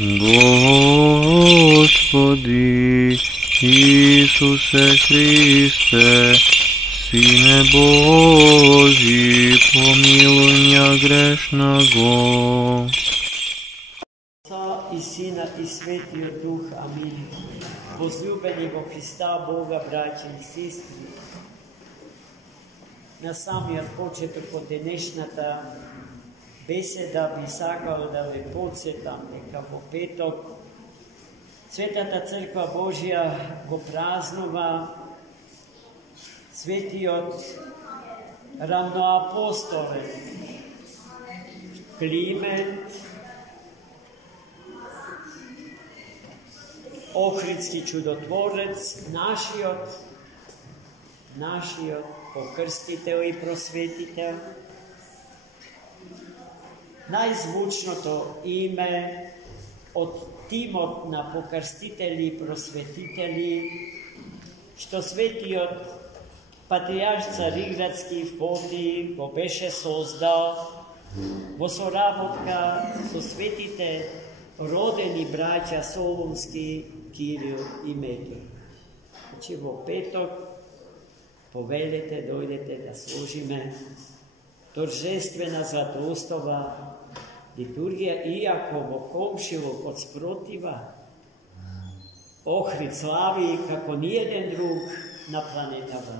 Господи Исусе Христе, Сине Божий, помилуй меня грешного. Отца и Сина и Светлия Дух. Амин. Возлюбени во Христа Бога, браќа и сестри, на самиот почеток од денешната беседа би сакал да ве подсетам дека во петок Светата Црква Божја го празнува светиот равноапостолен Климент Охридски чудотворец, нашиот покрстител и просветител, најзвучното име од тимот на покрстители и просветители, што светиот патријарх Цариградски Фотий го беше создал во соработка со светите родени браќа Солунски, Кирил и Метој. Значи во петок повелете, дојдете да служиме торжествена Златоустова литургија, иако во комшилок од спротива Охрид слави како ниеден друг на планетава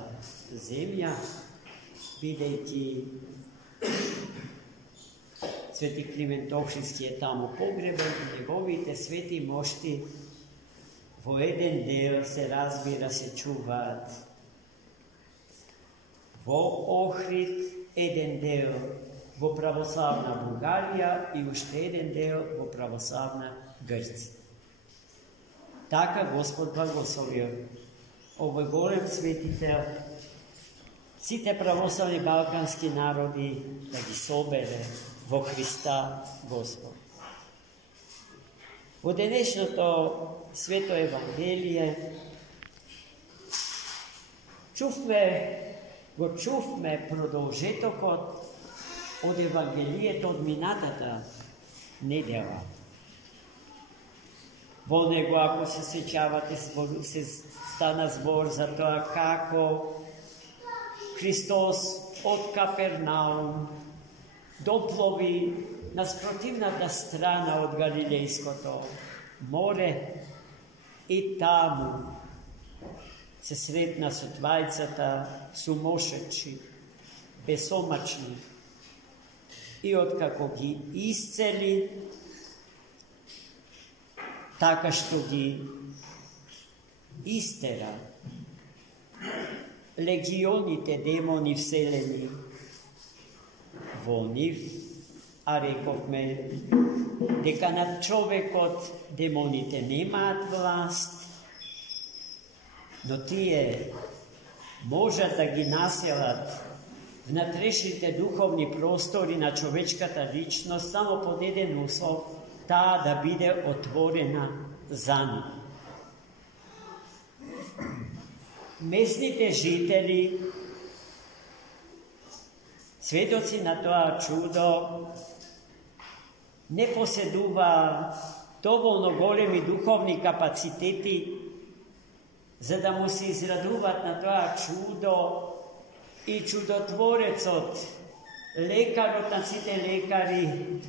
Земја, бидејќи Свети Климент Охридски е таму погребан и неговите свети мошти во еден дел се разбира, се чуваат во Охрид, еден дел во православна Бугарија и уште еден дел во православна Грција. Така Господ благословил овој голем светител, сите православни балкански народи да ги собере во Христа Господ. Во денешното Свето Евангелие го чувме продолжетокот од Евангелието од минатата недела. Во него, ако се сеќавате, се стана збор за тоа како Христос од Капернаум доплови на спротивната страна од Галилејското море и таму се сретна со двајцата сумошечи, бесомачни, и откако ги исцели, така што ги истера легионите демони вселени во нив, а рековме дека над човекот демоните немаат власт, но тие можат да ги населат внатрешните духовни простори на човечката личност само под еден услов, таа да биде отворена за нив. Местните жители, сведоци на тоа чудо, не поседува доволно големи духовни капацитети за да му се израдуваат на тоа чудо и чудотворецот, лекарот на сите лекари,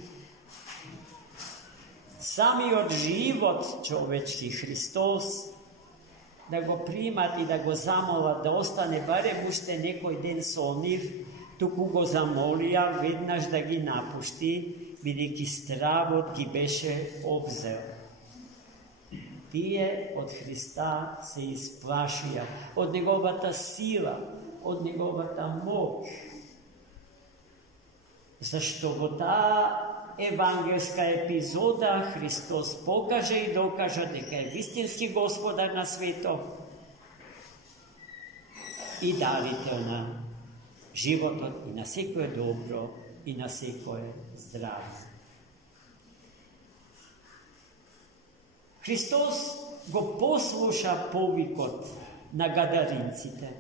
самиот живот човечки Христос, да го примат и да го замолат да остане барем уште некој ден со нив, туку го замолија веднаш да ги напушти, бидејќи стравот ги беше обзел. Тие од Христа се исплашија, од неговата сила, од неговата моќ. Зашто во таа евангелска епизода Христос покаже и докажа дека е вистински господар на светот и дарител на животот и на секое добро и на секое здраве. Христос го послуша повикот на гадаринците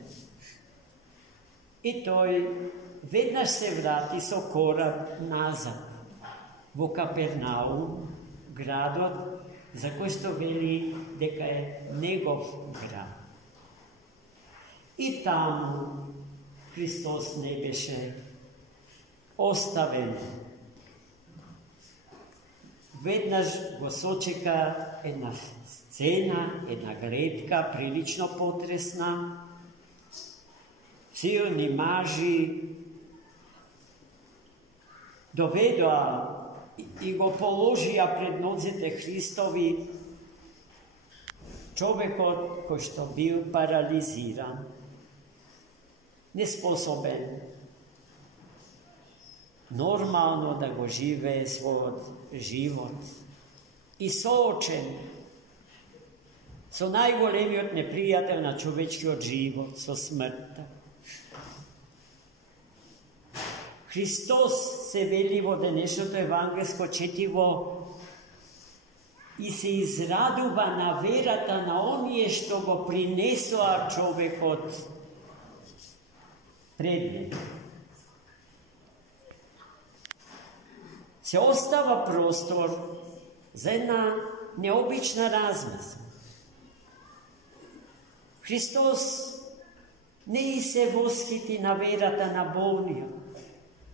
и тој веднаш се врати со кораб назад во Капернаум, gradot za koji što veli deka je njegov grad. I tamo Hristos ne beše ostaven. Vednaž go sočeka jedna scena, jedna gledka, prilično potresna. Silni maži dovedu i go položija pred nozete Hristovi, čovjek ko što bio paraliziran, nesposoben normalno da go žive svoj život i soočen so najgolemi od neprijatelj na čovečki od život, so smrta. Hristos se veli v dnešното evangelsko četivo i se izraduva na verata na onije što go prinesla čovjek od prednje. Se ostava prostor za jedna neobična razmisla. Hristos ne se voskiti na verata na bolniju,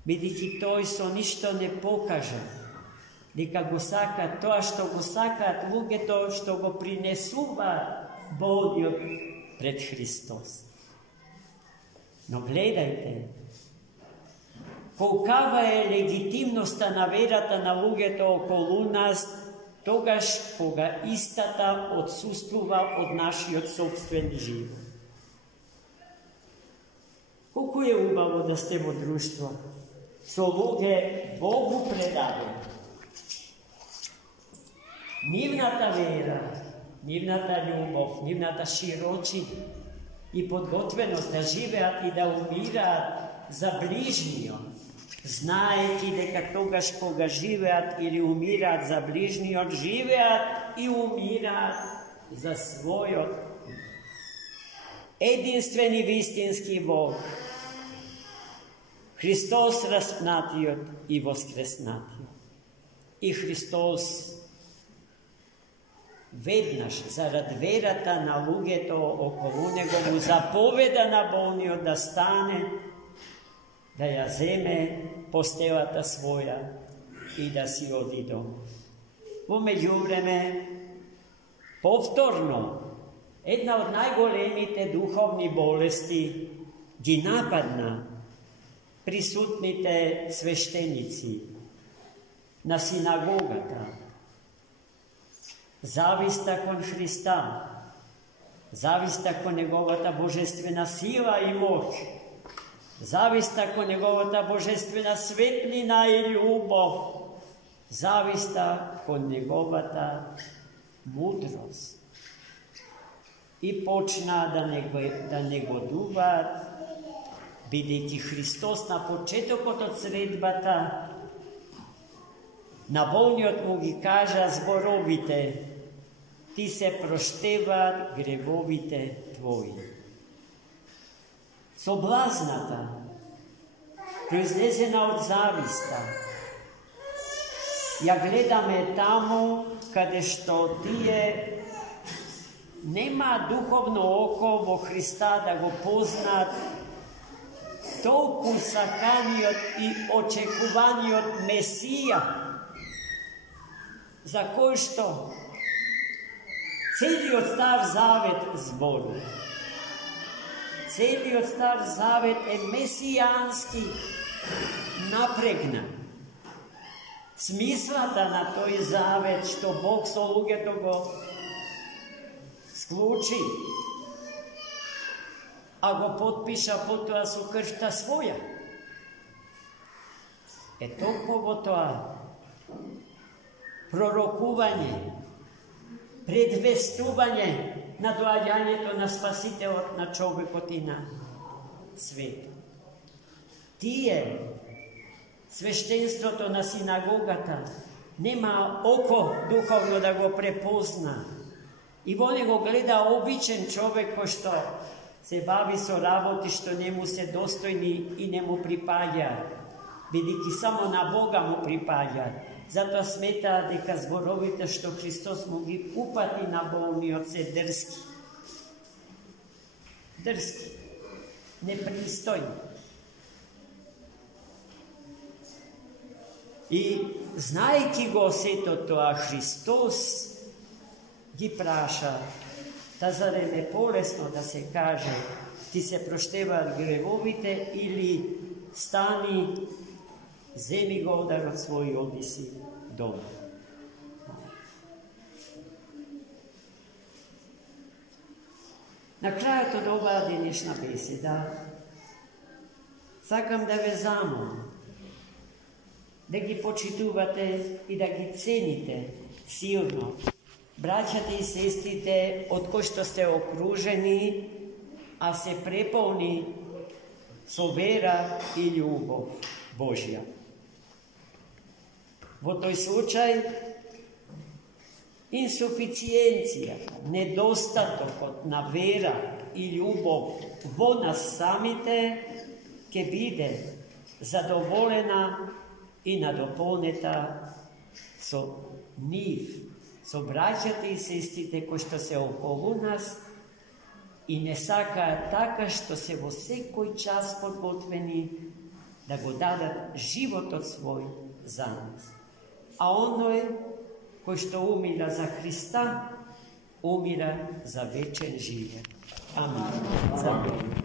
vidiki toj so ništo ne pokaže, neka go saka to, što go saka druge to, što go prinesuva bolniju pred Hristos. No gledajte, kolkava je legitimnost na verata na luge to okolo nas, togaž koga istata odsustuva od naši od sobstveni život. Koliko je ubavo da ste v društvo, so luge Bogu predali. Nivnata vera, nivnata ljubov, nivnata široči i podgotvenost da živeat i da umirat za bližnjo, znajući deka togaž koga živeat ili umirat za bližnjo, živeat i umirat za svojo. Edinstveni vistinski Bog, Hristos raspnatio i voskresnatio. I Hristos vednaš zarad verata na luge to okolo njegovu zapoveda na bolnio da stane, da ja zeme postelata svoja i da si odi dom. U međuvreme, povtorno, jedna od najgolemite duhovni bolesti, di napadna, prisutnite sveštenici na sinagogata, zavista kon Hrista, zavista kon njegovata božestvena sila i moć, zavista kon njegovata božestvena svetlina i ljubov, zavista kon njegovata mudrost. I počna da negoduvat, vidjeti Hristos na početok od sredbata, na bolni od mugi kaža zborovite, ti se proštevat grevovite tvoji. Soblaznata, proizlezena od zavista, ja gledam je tamo kada što ti je nema duhovno oko vo Hrista da go poznat, toliko sakanijot i očekuvanijot Mesija, za koji što cijeli od star zavet zboru. Cijeli od star zavet je mesijanski napregna. Smislata na toj zavet što Bog sluge togo skluči, a go potpiša potom su kršta svoja. Toliko bo to prorokuvanje, predvestuvanje na doađanje to na spasitelj na čovjekot i na svijetu. Tije sveštenstvo to na sinagogata nema oko duhovno da go prepozna. I on go gleda običan čovjek ko što se bavi so raboti što njemu se dostojni i njemu pripaja. Vidiki samo na Boga mu pripaja. Zato smeta дека зборовите што Христос му ги упати на болниот се дрски. Дрски. Непристојни. И знаејќи го сето тоа, Христос ги праша, та заре не полесно да се каже, ти се проштеваат гревовите или стани, земи го ударот свој и оди си дома. На крајот од оваа денешна беседа сакам да ве замолам да ги почитувате и да ги цените силно браќата и сестрите од кои што сте окружени, а се преполни со вера и љубов Божја. Во тој случај, инсуфициенцијата, недостатокот на вера и љубов во нас самите ќе биде задоволена и надополнета со нив, со браќата и сестрите кои што се околу нас и не сакаат така што се во секој час подготвени да го дадат животот свој за нас. А оној кој што умира за Христа, умира за вечен живот. Амин.